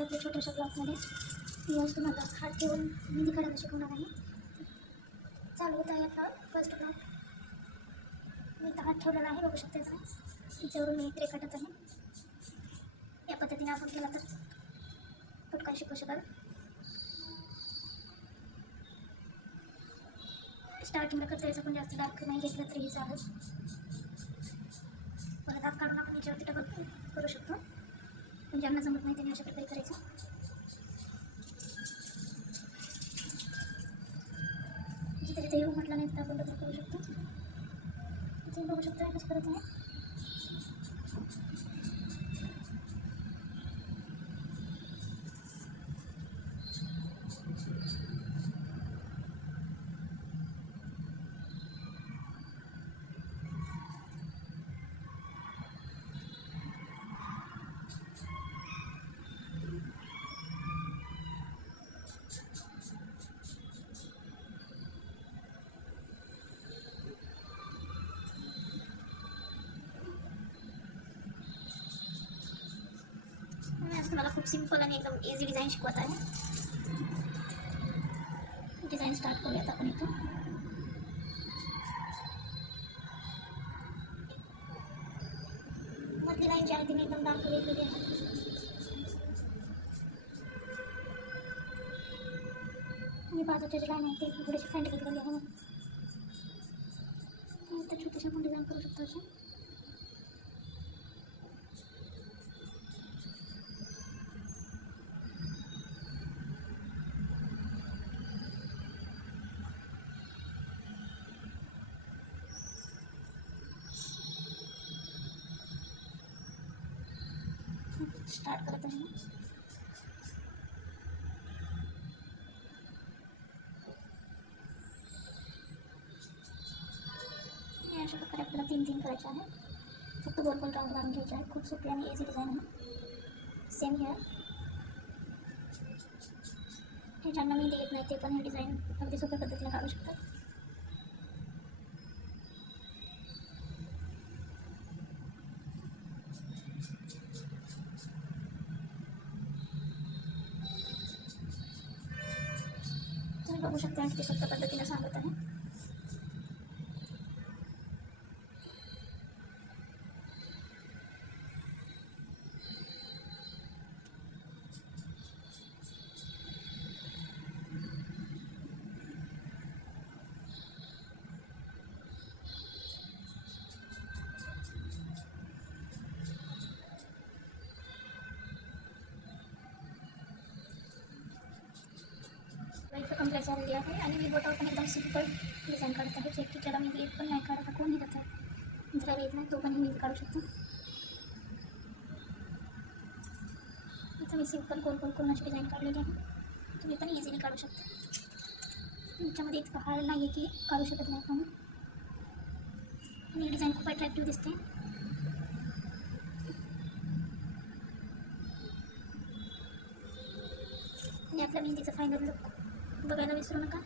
आपल्या छोट्याशा ब्लॉगमध्ये मी आज तुम्हाला हात ठेवून मेहंदी काढायला शिकवणार आहे. चालू होत आहे आपला फर्स्ट ब्लॉग. मी इथं हात ठेवलेला आहे, बघू शकता इथं. तिच्यावरून मी रेखाटत आहे. या पद्धतीने आपण केला तर पटकन शिकू शकाल. स्टार्टिंगला करता यायचं पण जास्त डार्क नाही घेतलं तरीही चालेल. परत हात काढून आपण याच्यावरती डबल करू शकतो. पण ज्यांना जमत नाही त्यांनी अशा प्रकारे करायचं. जिथे जिथे येऊ म्हटलं नाही तर आपण डबल करू शकतो. इथे बघू शकता कसं करत आहे. तुम्हाला खूप सिंपल आणि एकदम इझी डिझाईन शिकवत आहे. डिझाईन स्टार्ट करूयात आपण इथून. मधली लाईन जी आहे ती मी एकदम डार्क वेगवेगळी आहे. आणि बाजूच्या जी लाईन आहे ती थोडीशी फ्रंट केलेली आहे. तर छोटीशी आपण डिझाईन करू शकतो अशी. स्टार्ट करत आहे. अशा प्रकारे आपल्याला तीन करायचे आहे. फक्त गोल गोल राऊंड मारून घ्यायचे आहे. खूप सोपी आणि इझी डिझाईन आहे. Same here. हे ज्यांना मेहंदी येत नाही ते पण हे डिझाईन अगदी सोप्या पद्धतीने काढू शकतात. तुम्ही बघू शकता किती सोप्या पद्धतीने सांगत आहे. इथं कंप्लीट झालेली आहे आणि मी बोटावर पण एकदम सिंपल डिझाईन काढत आहे. जे की ज्याला मी येत पण नाही काढत कोण येत आहे, ज्याला येत नाही तो पण मी काढू शकतो. इथं मी सिंपल गोल गोल कोणाची डिझाईन काढलेली आहे. तुम्ही पण इझिली काढू शकता. तुमच्यामध्ये इतकं हार्ड नाही आहे की काढू शकत नाही आपण. आणि डिझाईन खूप अट्रॅक्टिव्ह दिसते. आणि आपल्या मेहंदीचा फायनल लुक बघायला विसरू नका.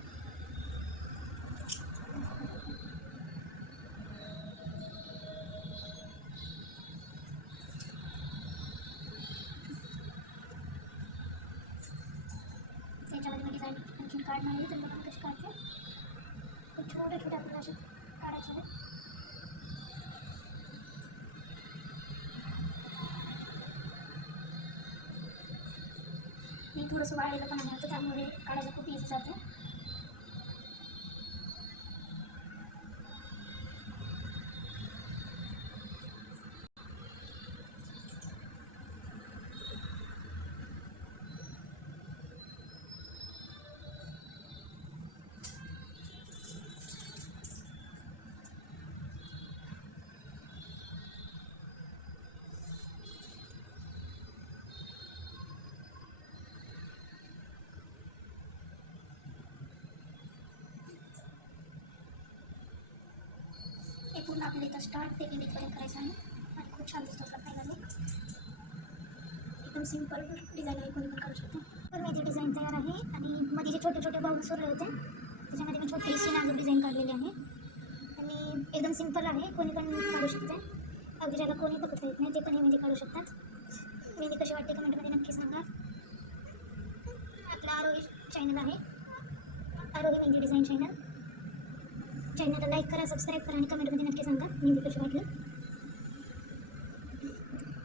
त्याच्यामध्ये मी डिझाईन आणखी काढणार आहे. तर मला कशी काढते खूप छोटे छोटे आपल्याला असे काढायचे आहेत. मी थोडंसं वाळलेलं पण आहे त्यामुळे काढायला खूप इझी जाते. हे पूर्ण आपल्याला इथं स्टार्ट ते एंडिंगपर्यंत करायचं आहे. आणि खूप छान दिसतो आपला फायनल लुक. एकदम सिंपल डिझाईन आहे, कोणी पण करू शकतो. तर मी इथे डिझाईन तयार आहे. आणि मध्ये जे छोटे छोटे बाउल सोडले होते त्याच्यामध्ये मी छोटीशी नाजूक डिझाईन काढलेली आहे. आणि एकदम सिंपल आहे, कोणी पण काढू शकते. अगदी ज्याला कोणी बघता येत नाही ते पण हे मेहंदी काढू शकतात. मेहंदी कशी वाटते कमेंटमध्ये नक्की सांगा. चॅनल आहे, आरोही मेहंदी डिझाईन चॅनल. चॅनलला लाईक करा, सबस्क्राईब करा आणि कमेंटमध्ये नक्की सांगा मेहंदी कशी वाटली.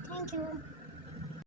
थँक्यू.